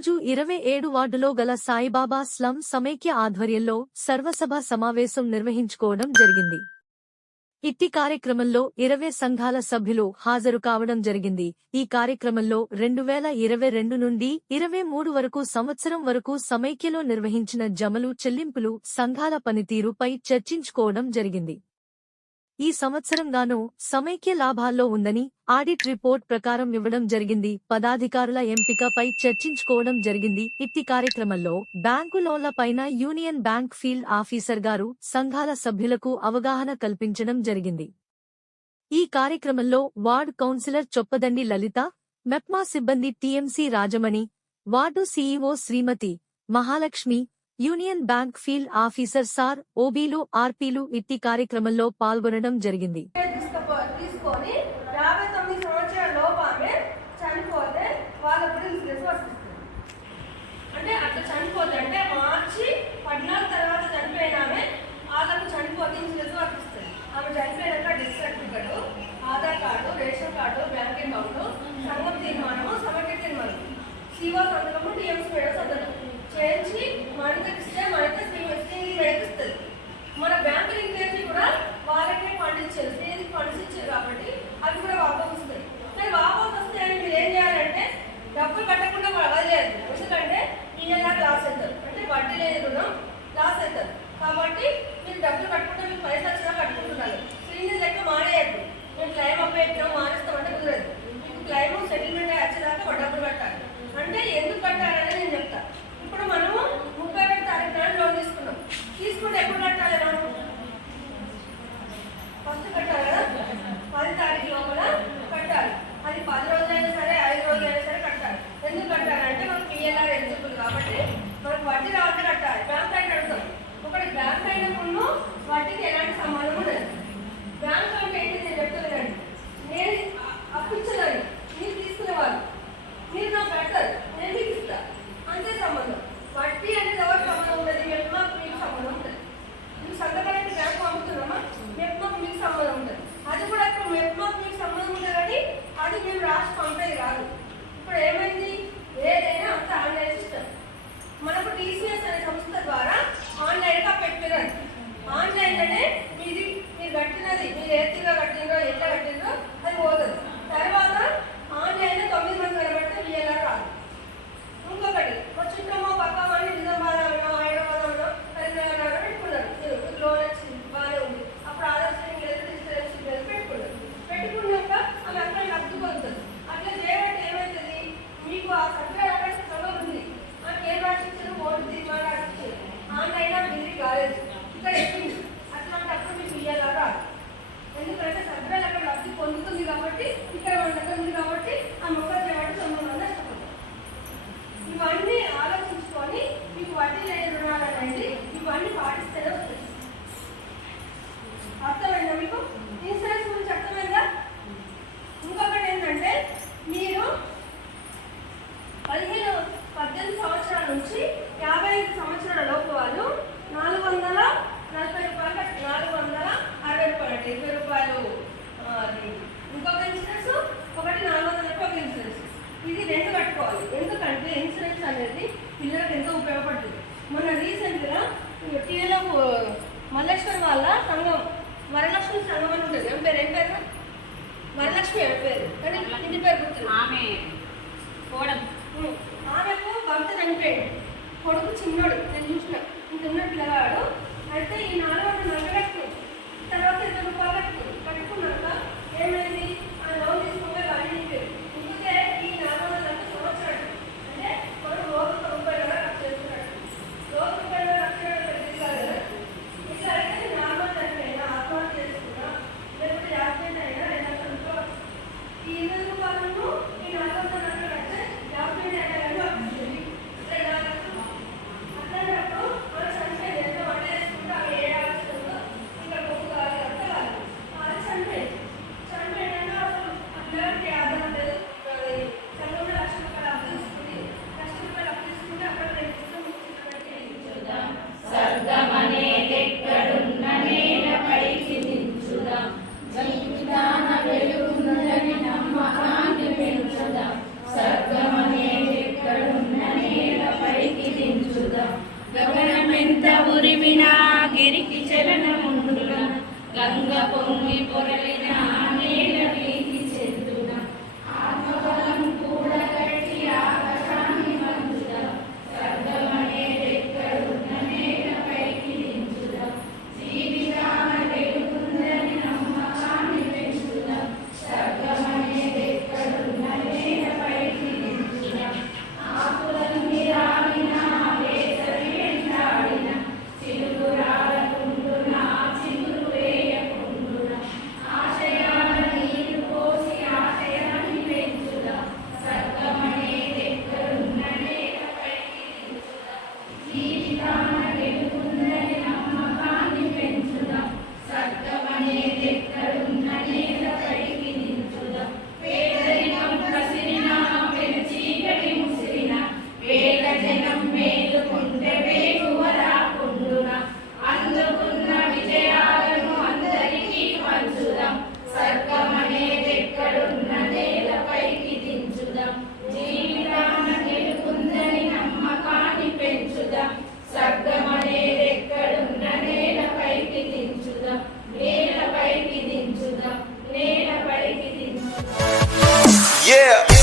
ఈరోజు ఇరవై ఏడు వార్డులో గల సాయిబాబా స్లమ్ సమైక్య ఆధ్వర్యంలో సర్వసభ సమావేశం నిర్వహించుకోవడం జరిగింది. ఇట్టి కార్యక్రమంలో ఇరవై సంఘాల సభ్యులు హాజరు కావడం జరిగింది. ఈ కార్యక్రమంలో రెండు వేల ఇరవై రెండు నుండి ఇరవై మూడు వరకు సంవత్సరం వరకు సమైక్యలో నిర్వహించిన జమలు చెల్లింపులు సంఘాల పనితీరుపై చర్చించుకోవడం జరిగింది. ఈ సంవత్సరంగానూ సమైక్య లాభాల్లో ఉందని ఆడిట్ రిపోర్ట్ ప్రకారం ఇవ్వడం జరిగింది. పదాధికారుల ఎంపికపై చర్చించుకోవడం జరిగింది. ఇట్టి కార్యక్రమంలో బ్యాంకు లోన్ల పైన యూనియన్ బ్యాంక్ ఫీల్డ్ ఆఫీసర్ గారు సంఘాల సభ్యులకు అవగాహన కల్పించడం జరిగింది. ఈ కార్యక్రమంలో వార్డ్ కౌన్సిలర్ చొప్పదండి లలిత మెప్మా సిబ్బంది TMC Rajamani ward CEO Srimathi Mahalakshmi union bank field officer sir ఓబీలు ఆర్పీలు ఇట్టి కార్యక్రమంలో పాల్గొనడం జరిగింది. అంటే అట్లా చనిపోతే అంటే మార్చి పద్నాలుగు తర్వాత వాళ్ళకు చనిపోతే ఇన్సూరెన్స్ వర్తిస్తుంది ఆమె death certificate Aadhaar card ration card bank account సంఘం తీర్మానము సమగ్ర తీర్మానం. సిఓ సంతకము టీఎంసీ మేడం సంతకం పెంచి మనకి మడతకిస్తే మడత స్త్రీలు వెడకిస్తుంది మన బ్యాంకు లింకేజ్ని కూడా వాళ్ళకే పండించారు స్త్రీలకు పండించారు కాబట్టి అవి కూడా వాపస్ వస్తాయి. మరి వాపస్ అని మీరు ఏం చేయాలంటే డబ్బులు కట్టకుండా వదిలేదు ఎందుకంటే ఇలా లాస్ అవుతారు అంటే వడ్డీ లేని రుణం లాస్ అవుతారు కాబట్టి మీరు డబ్బులు కట్టుకుంటే మీకు పైసలు వచ్చినా కట్టుకుంటున్నారు. స్త్రీని లెక్క మానేయద్దు. మేము క్లైమ్ అప్ పెట్టినా కాబట్టి మనకు వడ్డీ రావాలంటే కట్టాలి బ్యాంక్ పైన కడతాం ఒకటి బ్యాంక్ అయినప్పుడు వడ్డీకి ఎలాంటి సంబంధం ఉండదు. బ్యాంక్ అంటే ఏంటి నేను చెప్తాను నేను అప్పించలేదు మీరు తీసుకునేవాళ్ళు. పద్దెనిమిది సంవత్సరాల నుంచి యాభై ఐదు సంవత్సరాల లోపు వాళ్ళు నాలుగు వందల నలభై రూపాయలు కట్టి నాలుగు వందల అరవై రూపాయలు అంటే ఇరవై రూపాయలు. అది ఇంకొక ఇన్సూరెన్స్ ఒకటి నాలుగు వందల రూపాయలు ఇన్సూరెన్స్ ఇది రెండు కట్టుకోవాలి. ఎందుకంటే ఇన్సూరెన్స్ అనేది పిల్లలకు ఎంతో ఉపయోగపడుతుంది. మొన్న రీసెంట్గా టీవీలో మల్లేశ్వరం వాళ్ళ సంఘం వరలక్ష్మి సంఘం అని ఉంటుంది. ఏం పేరు ఏం పేరు? వరలక్ష్మి పేరు. కానీ ఇంటి పేరు గుర్తు ఆమె కోడం ఆమెకు భర్త చనిపోయాడు. కొడుకు చిన్నోడు నేను చూసిన ఇంకన్న పిల్లవాడు. అయితే ఈ నాలుగు వందల నలభై Yeah.